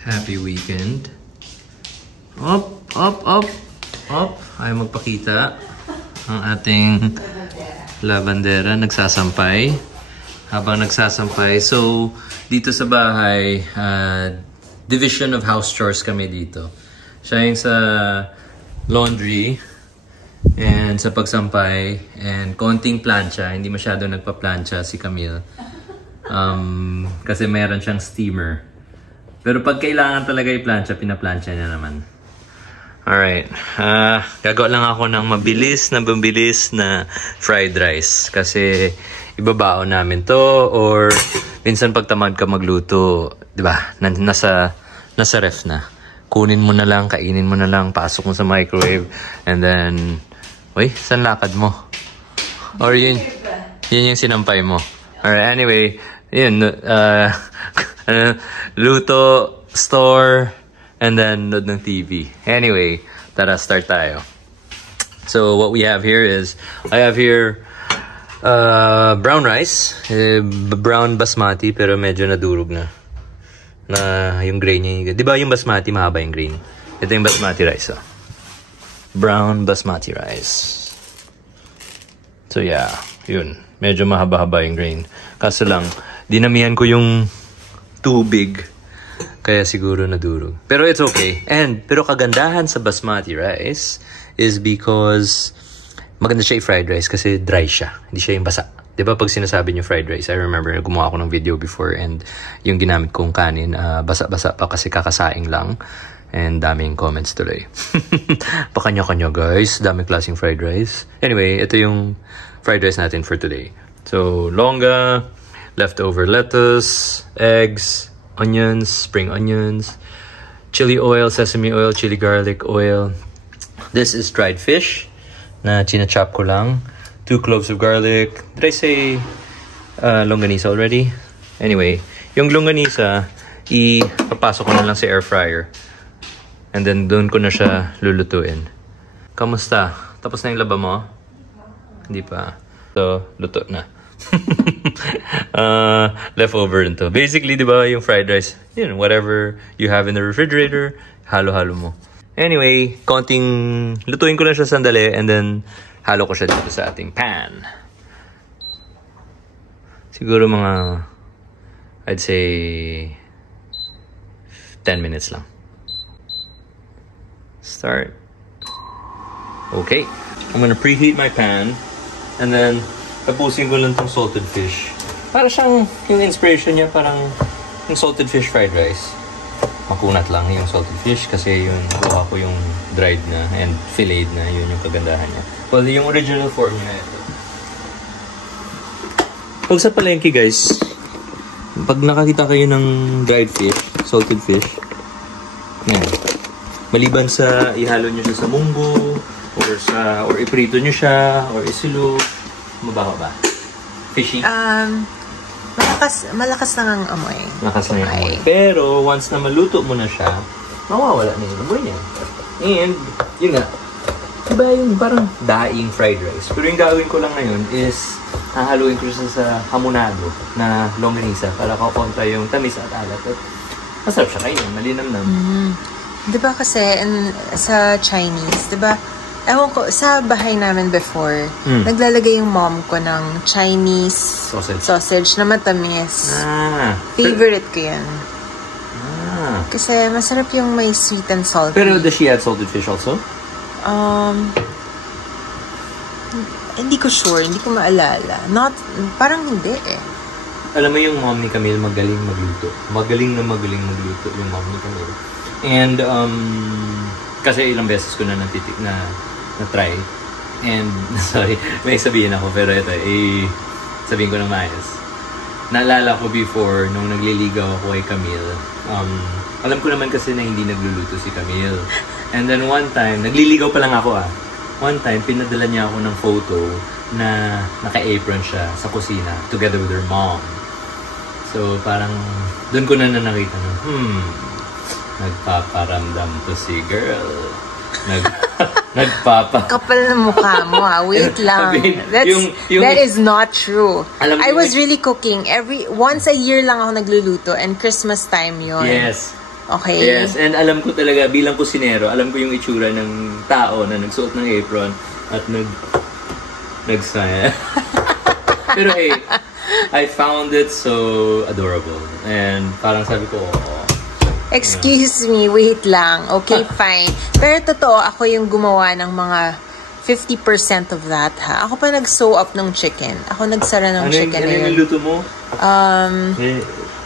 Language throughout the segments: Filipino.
Happy weekend. Up, up, up, up. Ayaw magpakita. Ang ating lavandera nagsasampay. Habang nagsasampay. So, dito sa bahay, division of house chores kami dito. Siya yung sa laundry and sa pagsampay and konting plancha. Hindi masyado nagpa-plancha si Camille. Kasi meron siyang steamer. Pero pag kailangan talaga i-plancha, pinaplancha niya naman. Alright. Gagawa lang ako ng mabilis na fried rice. Kasi ibabao namin to or minsan pag tamad ka magluto, di ba? Nasa ref na. Kunin mo na lang, kainin mo na lang, pasok mo sa microwave, and then, uy, saan lakad mo? Or yun yung sinampay mo. Alright, anyway, yun, luto, store, and then nood ng TV. Anyway, tara, start tayo. So, what we have here is, I have here brown rice, brown basmati, pero medyo nadurog na yung grain niya. Di ba yung basmati mahaba yung grain? Ito yung basmati rice. Brown basmati rice. So yeah, yun. Medyo mahaba-haba yung grain. Kaso lang, dinamihan ko yung tubig. Kaya siguro nadurog. Pero it's okay. Pero kagandahan sa basmati rice is because maganda siya i-fried rice kasi dry siya. Hindi siya yung basa. Diba pag sinasabi niyo fried rice, I remember gumawa ako ng video before and yung ginamit kong kanin, basa-basa pa kasi kakasaing lang. And daming comments tuloy. Pakanya-kanya guys, daming klaseng fried rice. Anyway, ito yung fried rice natin for today. So, longa, leftover lettuce, eggs, onions, spring onions, chili oil, sesame oil, chili garlic oil. This is dried fish na china-chop ko lang. 2 cloves of garlic. Did I say longanisa already? Anyway, yung longanisa, ipapasok ko na lang sa air fryer. And then, doon ko na siya lulutuin. Kamusta? Tapos na yung laba mo? Hindi pa. So, luto na. Leftover rin to. Basically, di ba, yung fried rice, yun, whatever you have in the refrigerator, halo-halo mo. Anyway, lutuin ko lang siya sandali and then halo ko siya dito sa ating pan. Siguro mga, I'd say, 10 minutes lang. Start. Okay. I'm gonna preheat my pan and then tapusin ko lang tong salted fish. Para siyang, yung inspiration niya parang yung salted fish fried rice. Makunat lang yung salted fish kasi yung gawa ko yung dried na and filleted na, yun yung kagandahan niya. Well, yung original form niya ito. Pag sa palengke guys, pag nakakita kayo ng dried fish, salted fish, yan. Maliban sa ihalo nyo siya sa munggo or iprito nyo siya or isilo, mabaho ba? Fishy? Malakas lang ang amoy. Malakas lang ang amoy. Pero, once na maluto mo na siya, mawawala na yung amoy niya. And, yun nga, diba yung parang daing fried rice. Pero yung gagawin ko lang ngayon is, hahaluin ko siya sa hamonado na longanisa para kakontra yung tamis at alat. At masarap siya kayo, malinamnam. Diba kasi, sa Chinese, diba, ewan ko, sa bahay namin before, naglalagay yung mom ko ng Chinese sausage na matamis. Favorite ko yan. Kasi masarap yung may sweet and salty. Pero does she add salted fish also? Hindi ko sure, hindi ko maalala. Parang hindi eh. Alam mo yung mom ni Camille magaling magluto. Magaling magluto yung mom ni Camille. And, kasi ilang beses ko na na-try. And, sorry, may sabihin ako, pero ito, sabihin ko ng maayos. Naalala ko before, nung nagliligaw ako kay Camille, alam ko naman kasi na hindi nagluluto si Camille. And then one time, nagliligaw pa lang ako One time, pinadala niya ako ng photo na naka-apron siya sa kusina together with her mom. So, parang, doon ko na nakita na, nagpaparamdam to si girl. Kapal na mukha mo Wait lang. That is not true. I was really cooking. Once a year lang ako nagluluto and Christmas time yon. Yes. Okay? Yes, and alam ko talaga, bilang kusinero, alam ko yung itsura ng tao na nagsuot ng apron at nagsaya. Pero hey, I found it so adorable. And parang sabi ko, Excuse me, wait lang. Okay, fine. Pero totoo, ako yung gumawa ng mga 50% of that, ha? Ako pa nag-sew up ng chicken. Ako nagsara ng chicken na yun. Ano yung luto mo?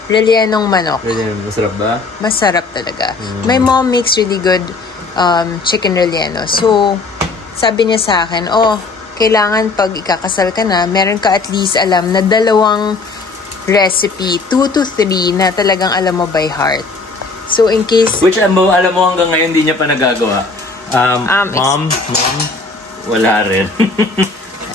Rellenong manok. Masarap ba? Masarap talaga. My mom makes really good chicken relleno. So, sabi niya sa akin, kailangan pag ikakasal ka na, meron ka at least alam na 2 recipe, 2 to 3 na talagang alam mo by heart. So, in case... Which, alam mo hanggang ngayon, hindi niya pa nagagawa. Mom, wala rin.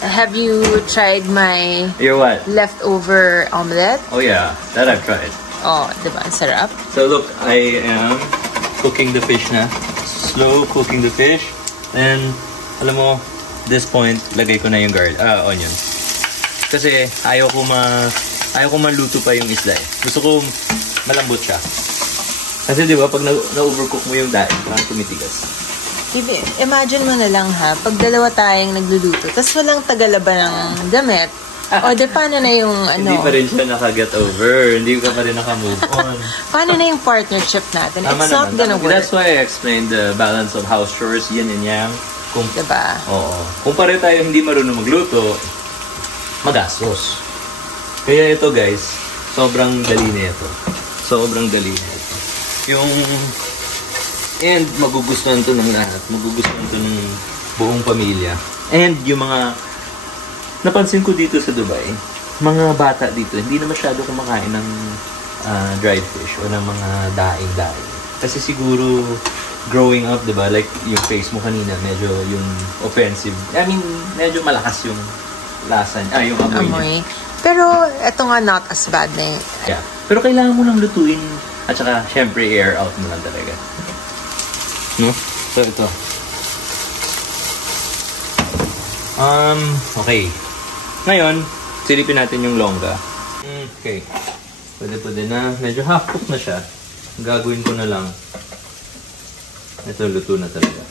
Have you tried my Your what? leftover omelette? Oh yeah, that I've tried. Oh, diba? Ang sarap. So look, I am cooking the fish na. Slow cooking the fish. And, alam mo, this point, lagay ko na yung onion. Kasi ayaw ko maluto pa yung isda eh. Gusto ko malambot siya. Kasi di ba, pag na-overcook mo yung daing, parang tumitigas. Imagine mo na lang ha, pag dalawa tayong nagluluto, tapos walang tagalaba ng damit, o de paano na yung Hindi pa rin siya naka-get over. Hindi ka pa rin naka-move on. Paano na yung partnership natin? It's not gonna work. That's why I explained the balance of house chores, yin and yang. Diba? Oo. Kung pare tayo hindi marunong magluto, magastos. Kaya ito guys, sobrang dali na ito. Sobrang dali na ito. And magugustuhan to ng lahat. Magugustuhan to ng buong pamilya. And yung mga napansin ko dito sa Dubai, mga bata dito, hindi na masyado kumakain ng dried fish o ng mga daing-daing. Kasi siguro, growing up, diba, like yung face mo kanina, medyo yung offensive. I mean, medyo malakas yung lasa niya. Yung amoy niya. Pero, eto nga not as bad na eh. Yeah. Pero kailangan mo lang lutuin. At saka, syempre, air out mo lang talaga. No? So, ito. Okay. Ngayon, silipin natin yung longga. Okay. Pwede na. Medyo half-cook na siya. Gagawin ko na lang. Ito, luto na talaga.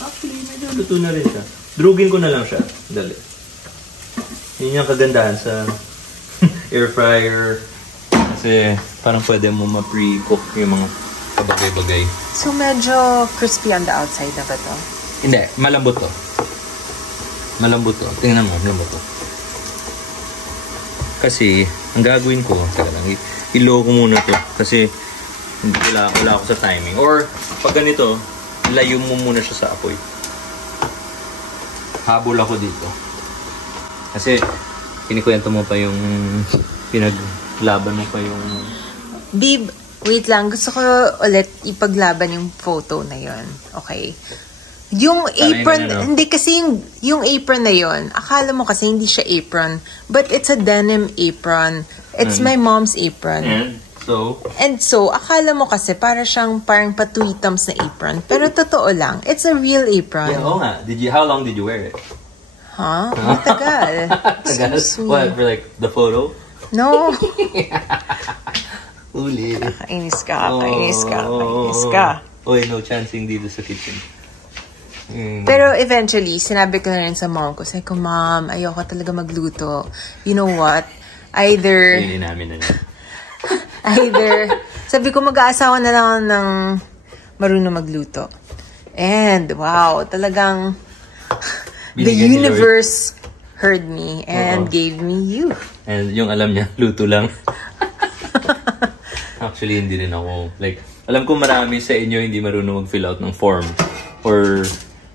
Actually, medyo luto na rin siya. Drugin ko na lang siya. Dali. Yun yung kagandahan sa air fryer. Kasi parang pwede mo ma-pre-cook yung mga kabagay-bagay. So, medyo crispy on the outside na ba to? Hindi. Malambot to. Malambot to. Tingnan mo. Malambot to. Kasi, ang gagawin ko, ilo ko muna to. Kasi, wala ako sa timing. Or, pag ganito, layo mo muna siya sa apoy. Habol ako dito. Kasi, kinikwento mo pa yung pinaglaban mo pa yung... Babe, wait lang. Gusto ko ulit ipaglaban yung photo na yon. Okay? Yung apron, hindi kasi yung apron na yon, akala mo kasi hindi siya apron. But it's a denim apron. It's my mom's apron. And so, akala mo kasi parang patwitams na apron. Pero totoo lang, it's a real apron. Yeah, oo nga. How long did you wear it? Huh? Matagal. Tagal? So what, for like the photo? No. Uli. Kainis ka. Uy, no chancing dito sa kitchen. Pero eventually, sinabi ko na rin sa mom ko, sabi ko, Mom, ayoko talaga magluto. You know what? Either, sabi ko, mag-aasawa na lang ng marunong magluto. And, wow, talagang, the universe heard me and gave me you. And yung alam niya, luto lang. Actually, hindi rin ako. Like, alam ko marami sa inyo hindi marunong mag-fill out ng form. Or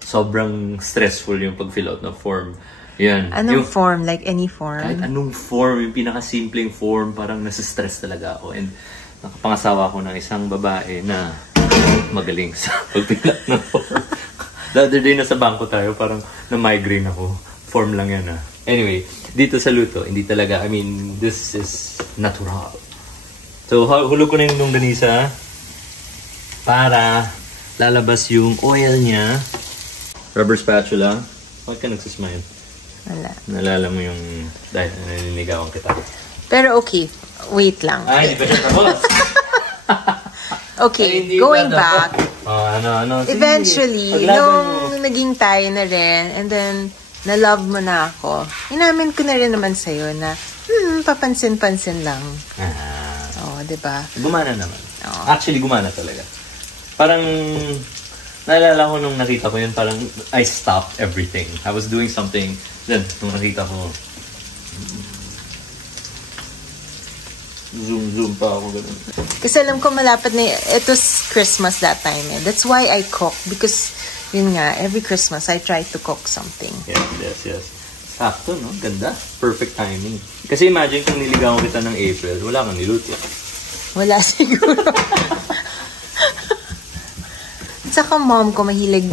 sobrang stressful yung pag-fill out ng form. Yan. Anong form? Like any form? Kahit anong form, yung pinaka-simpleng form, parang nasa-stress talaga ako. And nakapangasawa ko ng isang babae na magaling sa pag-fill out ng form. The other day, nasa bangko tayo, parang na-migraine ako. Form lang yan, ah. Anyway, dito sa luto, hindi talaga, I mean, this is natural. So, hulog ko na yung longganisa para lalabas yung oil niya. Rubber spatula. Bakit ka nagsismile? Wala. Nalala mo yung dahil naninigawan kita. Pero okay, wait lang. Ay, hindi pa siya tapos. Okay, Ay, going back. Ano. Eventually, nung naging tayo na rin, and then, na-love mo na ako, inamin ko na rin naman sa'yo na, papansin-pansin lang. Oo, diba? Gumana naman. Oo. Actually, gumana talaga. Parang, naalala ko nung nakita ko yun, parang I stopped everything. I was doing something, then, nung nakita ko, zoom pa ako ganun. Kasi alam ko malapit na, it was Christmas that time eh. That's why I cook. Because, yun nga, every Christmas, I try to cook something. Yes. Sakto, no? Ganda. Perfect timing. Kasi imagine kung niligawan kita ng April, wala kang niluto. Wala siguro. Saka mom ko mahilig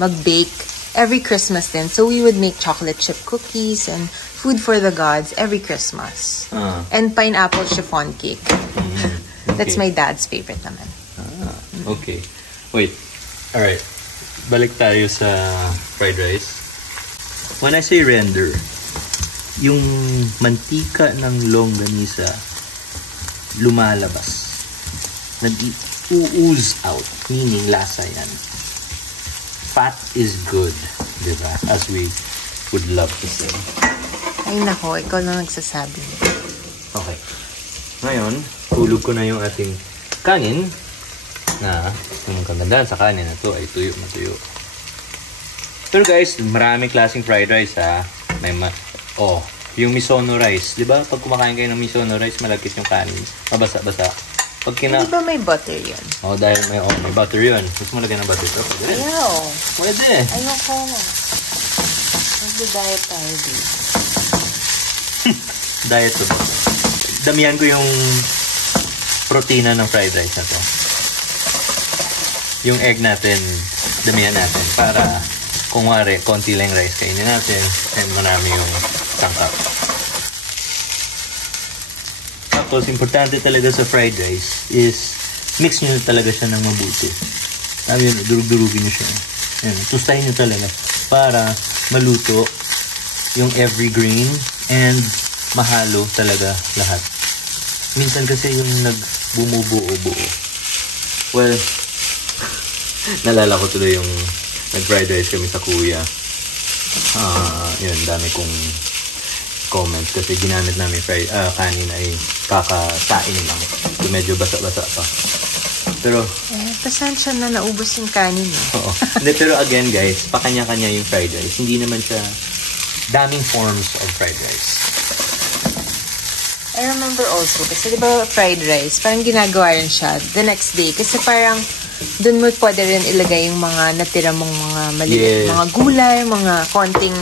mag-bake every Christmas din. So we would make chocolate chip cookies and food for the gods every Christmas. And pineapple chiffon cake. Okay. That's my dad's favorite naman. Okay. Wait. Alright. Balik tayo sa fried rice. When I say render, yung mantika ng longganisa lumalabas. Nag-ooze out. Meaning lasa yan. Fat is good. Diba? As we would love to say. Ay nako, ikaw lang nagsasabi. Okay. Ngayon, hulog ko na yung ating kanin na yung kagandaan sa kanin na to ay tuyo na tuyo. Pero guys, maraming klaseng fried rice ha. May yung misono rice. Di ba? Pag kumakain kayo ng misono rice, malagkis yung kanin. Mabasa-basa. Pag Hindi ba may butter yan? Dahil may butter yun. Gusto mo lagyan ng butter. So, pwede. Ayaw. Pwede. Ayoko. Magda-diet tayo dito. Diet to. Damihan ko yung protina ng fried rice na to. Yung egg natin, damihan natin para kung wari, konti lang rice kainin natin and marami yung sangkap. Tapos, importante talaga sa fried rice is mix nyo talaga siya ng mabuti. Sabi yun, durug-durugin nyo siya. Ayan, tustahin nyo talaga para maluto yung every grain and mahalo talaga lahat. Minsan kasi yung nagbumubuo-buo. Well, nalala ko tuloy yung nag-fried rice kami sa kuya. Yun, dami kong comments kasi ginamit namin kanin ay kakasain lang. So, medyo basa-basa pa. Pero, pasensya na naubos yung kanin eh. Oo. Pero again guys, pakanya-kanya yung fried rice. Hindi naman siya daming forms of fried rice. I remember also, kasi diba fried rice, parang ginagawa rin siya the next day. Kasi parang dun mo pwede rin ilagay yung mga natira mong mga maliliit, mga gulay, mga konting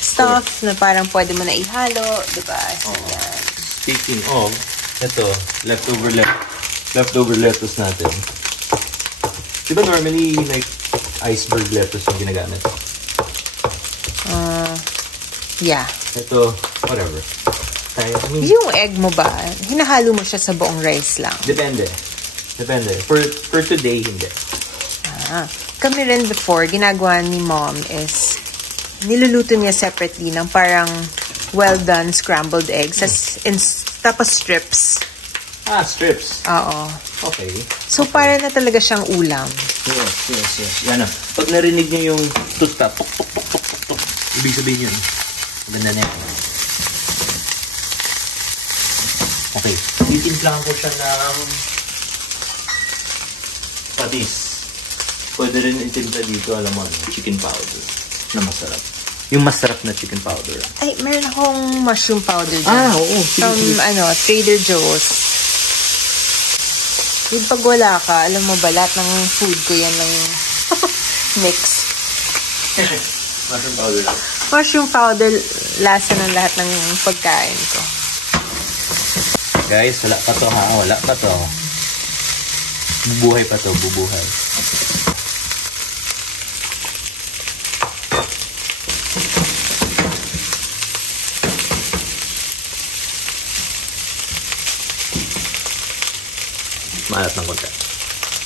stuff na parang pwede mo na ihalo, diba? Yan. Speaking of, ito, leftover lettuce natin. Diba normally like iceberg lettuce yung ginagamit? Yeah. Ito, whatever. Yung egg mo ba, hinahalo mo siya sa buong rice lang? Depende. For today, hindi. Kami rin before, ginagawa ni mom is niluluto niya separately ng parang well-done scrambled eggs. Tapos strips. Strips. Oo. Okay. So, para na talaga siyang ulam. Yes. Yan na. Pag narinig niyo yung tusta, tuk, ibig sabihin yun. Maganda na yan. Okay. Titimplahan ko siya ng patis. Pwede rin itimpla dito, alam mo, chicken powder na masarap. Yung masarap na chicken powder. Ay, meron akong mushroom powder dyan. Oo. From, Trader Joe's. Yung pag wala ka, alam mo ba, lahat ng food ko yan lang yung mix. Mushroom powder. Mushroom powder, lasa ng lahat ng pagkain ko. Guys, wala pa to ha. Wala pa to. Bubuhay pa to. Bubuhay. Maalat ng konti.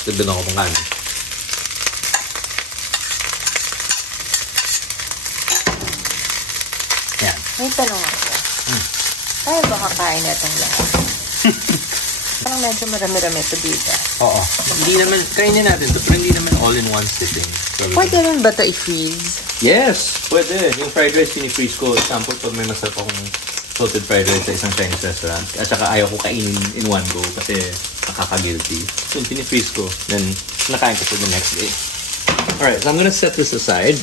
Dagdagan ko pang kanin. Yan. May tanong ako. Kaya ba kakain na itong lahat? Parang medyo marami-rami ito dito. Oo. Hindi naman, kainin natin ito, pero hindi naman all in one sitting. Pwede rin ba ito i-freeze? Yes! Pwede. Yung fried rice, pinifreeze ko. Example, pag may masarap akong salted fried rice sa isang Chinese restaurant, at saka ayaw ko kainin in one go kasi nakaka-guilty. So, pinifreeze ko. Then, nakain ko for the next day. Alright, so I'm gonna set this aside.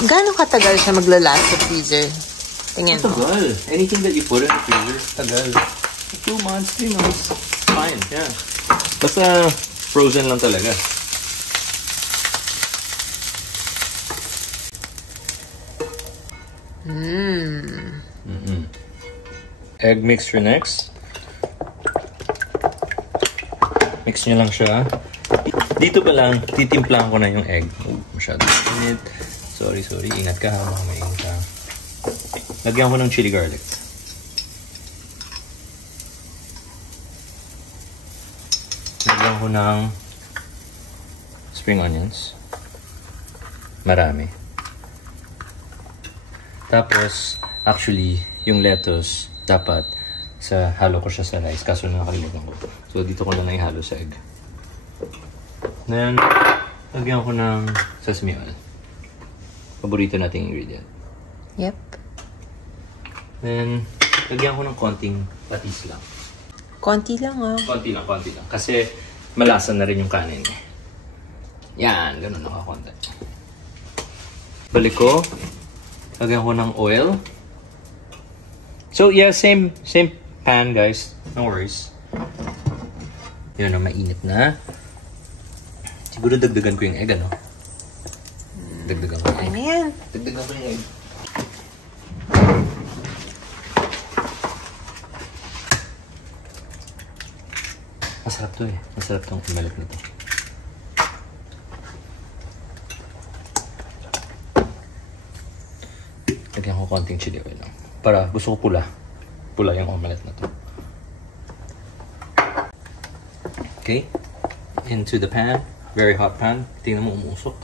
Gano'ng katagal siya maglalast sa freezer? Tingnan mo. Tagal. Anything that you put in the freezer, tagal. 2 months, 3 months. Fine, yeah. Basta frozen lang talaga. Egg mixture next. Mix nyo lang siya. Dito pa lang, titimplahan ko na yung egg. Oh, masyado init. Sorry. Ingat ka ha, mga mainit ka. Lagyan ko ng chili garlic. Lagyan ko ng spring onions. Marami. Tapos, actually, yung lettuce, dapat sa halo ko siya sa rice. Kaso nakakalimutan ko. So, dito ko na lang ihalo sa egg. Then, lagyan ko ng sesame oil. Paborito nating ingredient. Yep. Then, lagyan ko ng konting patis lang. Konti lang ah. Konti lang. Kasi malasa na rin yung kanin. Yan, ganun nakakonti. Balik ko. Lagyan ko ng oil. So, yeah, same pan, guys. No worries. Yun na, mainit na. Siguro dagdagan ko yung egg, ano? Dagdagan ko yung egg. Ano yan? Dagdagan ko yung egg. Masarap to eh. Masarap tong omelette nito. Lagyan ko konting chili oil lang. Para gusto ko pula. Pula yung omelette na to. Okay. Into the pan. Very hot pan. Tingnan mo umusok.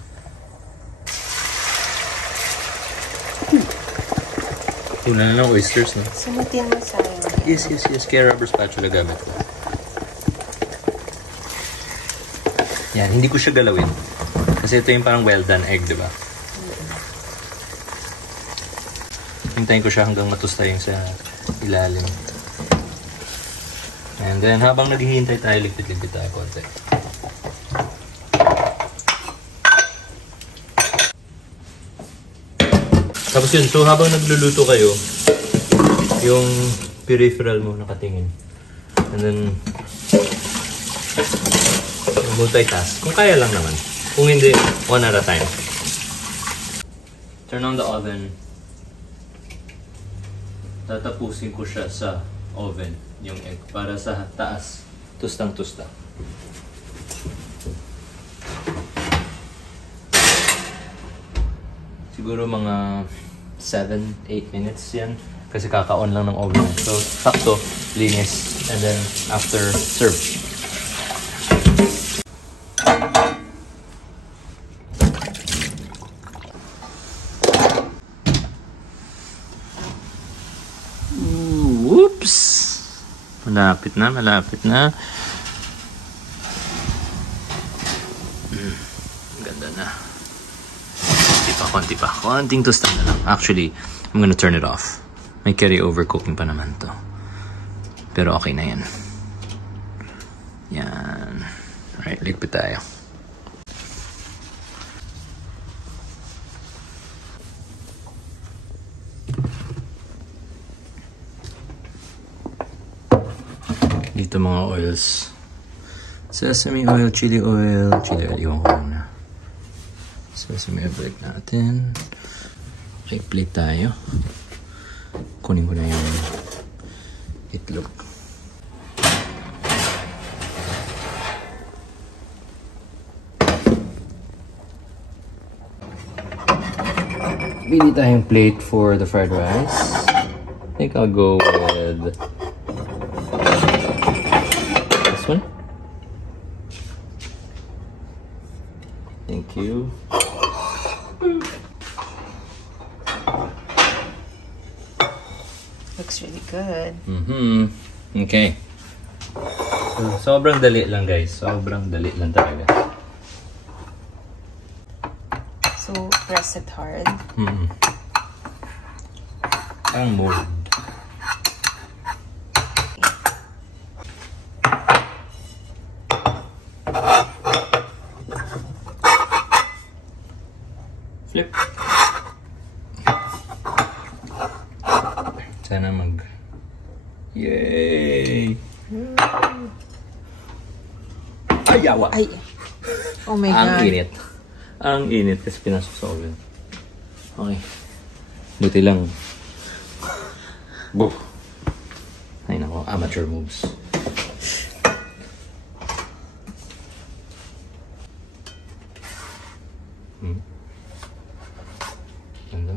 Tuna na ng oysters, no? Sumutin mo sa Yes. Kaya rubber spatula gamit ko. Yan, hindi ko siya galawin. Kasi ito yung parang well done egg, di ba? Hintayin ko siya hanggang matusta yung sa ilalim. And then, habang naghihintay tayo, ligpit-ligpit tayo konti. Tapos yun, so habang nagluluto kayo, yung peripheral mo nakatingin. And then, multitask. Kung kaya lang naman. Kung hindi, one at a time. Turn on the oven. Tatapusin ko siya sa oven, yung egg, para sa taas, tustang-tusta. Siguro mga 7-8 minutes yan. Kasi kaka-on lang ng oven. So, sakto, linis. And then, after, serve. Whoops! Malapit na. Ganda na. Konti pa. Konting tosta na lang. Actually, I'm gonna turn it off. May carry-over cooking pa naman to. Pero okay na yan. Yan. Alright, ligpit tayo. Dito mga oils. Sesame oil, chili oil. Iwan ko muna. Sesame oil balik natin. Okay, plate tayo. Kunin ko na yung itlog. Pili tayong plate for the fried rice. I think I'll go with this one. Thank you. Looks really good. Okay. So, sobrang dali lang guys. Sobrang dali lang talaga. So, press it hard. Ang mold. Flip. Sana mag... Yay! Ayawa! Ay! Oh my God. Ang init. Ang init kasi pinasok sa oven. Okay. Buti lang. Go! Ay nako, amateur moves. Ganda.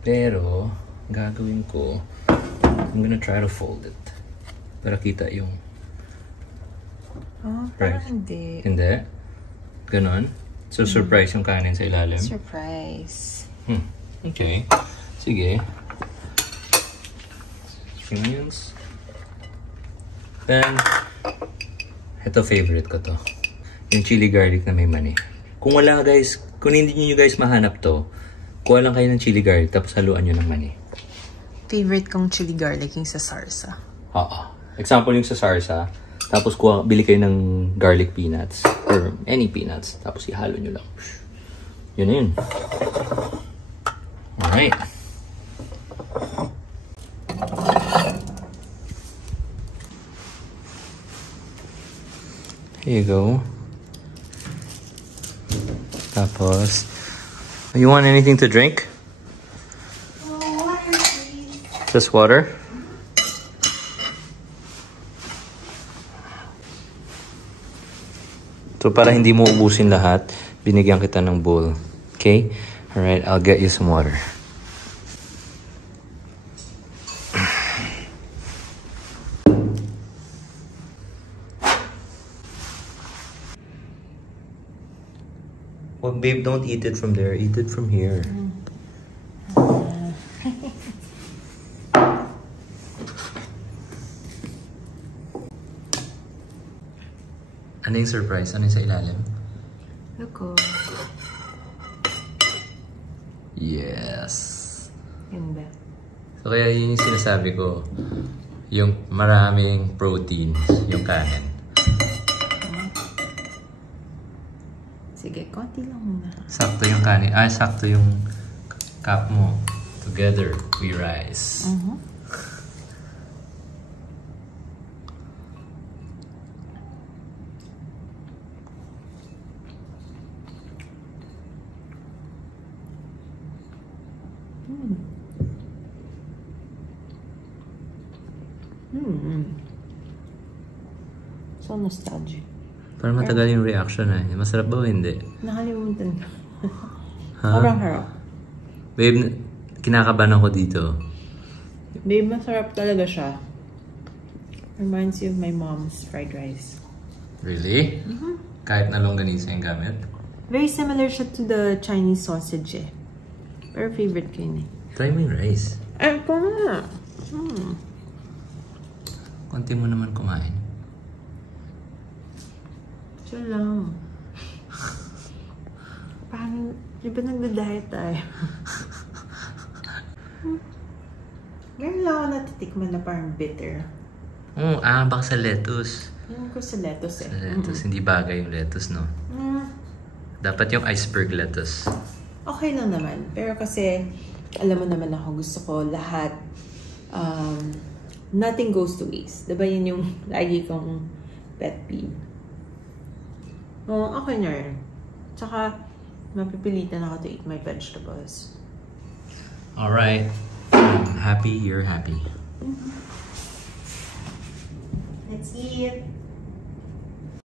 Pero, gagawin ko, I'm gonna try to fold it. Para kita yung parang hindi. Hindi? Ganon? So, surprise yung kanin sa ilalim? Surprise. Okay. Sige. Onions. Then, ito favorite ko to. Yung chili garlic na may mani. Kung wala guys, kung hindi nyo guys mahanap to, kuha lang kayo ng chili garlic tapos haluan nyo ng mani. Favorite kong chili garlic yung sa sarsa. Oo. Example yung sa sarsa. Tapos bili kayo ng garlic peanuts or any peanuts. Tapos ihalo nyo lang. Yun na yun. Alright. Here you go. Tapos, you want anything to drink? Water, please. Just water? So, para hindi mo ubusin lahat, binigyan kita ng bowl. Okay? Alright, I'll get you some water. Well, babe, don't eat it from there. Eat it from here. Ano yung surprise? Ano yung sa ilalim? Look. Yes. Ganda. So, kaya yun yung sinasabi ko. Yung maraming proteins, yung kanin. Sige, konti lang muna. Sakto yung kanin. Ay, sakto yung cup mo. Together, we rise. So nostalgic. Para matagal yung reaction eh. Masarap ba o hindi? Nakalimutan ko. Ha? Sobrang harap. Babe, kinakabahan ako dito. Babe, masarap talaga siya. Reminds you of my mom's fried rice. Really? Kahit na longganisa yung gamit? Very similar siya to the Chinese sausage eh. Pero favorite ko yun eh. Try mo yung rice. Ay, ito na. Konti mo naman kumain. Siya lang. Parang, di ba nagda-diet tayo? Meron lang ako natitikman na parang bitter. Baka sa lettuce. Yung ko sa lettuce eh. Sa lettuce, hindi bagay yung lettuce, no? Dapat yung iceberg lettuce. Okay lang naman. Pero kasi, alam mo naman ako, gusto ko lahat, nothing goes to waste. Diba yun yung lagi kong pet peeve? Okay na rin. Tsaka, mapipilitan ako to eat my vegetables. Alright. I'm happy, you're happy. Let's eat!